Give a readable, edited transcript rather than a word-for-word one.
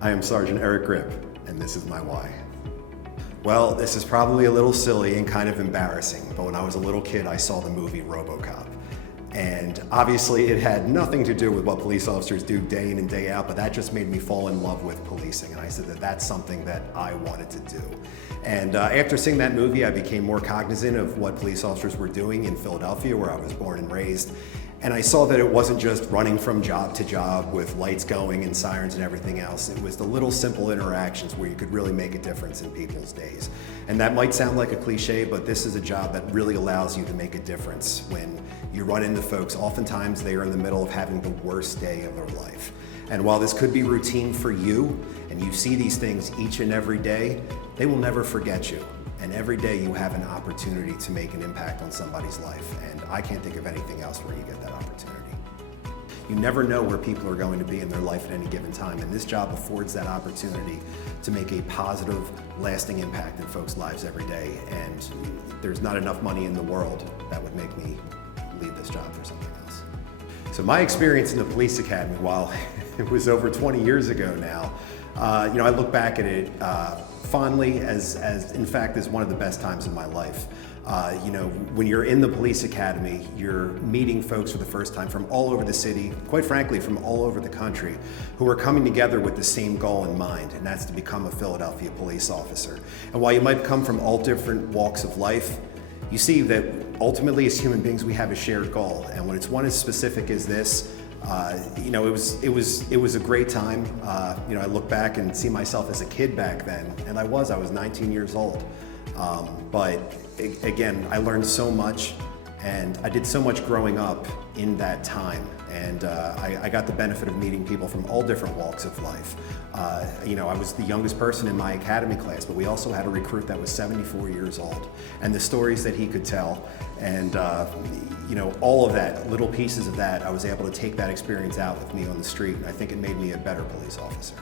I am Sergeant Eric Gripp, and this is my why. Well, this is probably a little silly and kind of embarrassing, but when I was a little kid, I saw the movie RoboCop. And obviously it had nothing to do with what police officers do day in and day out, but that just made me fall in love with policing. And I said that that's something that I wanted to do. And after seeing that movie, I became more cognizant of what police officers were doing in Philadelphia, where I was born and raised. And I saw that it wasn't just running from job to job with lights going and sirens and everything else. It was the little simple interactions where you could really make a difference in people's days. And that might sound like a cliche, but this is a job that really allows you to make a difference when you run into folks. Oftentimes they are in the middle of having the worst day of their life. And while this could be routine for you, and you see these things each and every day, they will never forget you. And every day you have an opportunity to make an impact on somebody's life. And I can't think of anything else where you get that opportunity. You never know where people are going to be in their life at any given time. And this job affords that opportunity to make a positive, lasting impact in folks' lives every day. And there's not enough money in the world that would make me leave this job for something else. So my experience in the police academy, while it was over 20 years ago now, I look back at it fondly as in fact, as one of the best times of my life. When you're in the police academy, you're meeting folks for the first time from all over the city, quite frankly, from all over the country, who are coming together with the same goal in mind, and that's to become a Philadelphia police officer. And while you might come from all different walks of life, you see that ultimately as human beings, we have a shared goal. And when it's one as specific as this, it was a great time. I look back and see myself as a kid back then, and I was 19 years old. But again, I learned so much, and I did so much growing up in that time. And I got the benefit of meeting people from all different walks of life. I was the youngest person in my academy class, but we also had a recruit that was 74 years old. And the stories that he could tell, and all of that, little pieces of that, I was able to take that experience out with me on the street, and I think it made me a better police officer.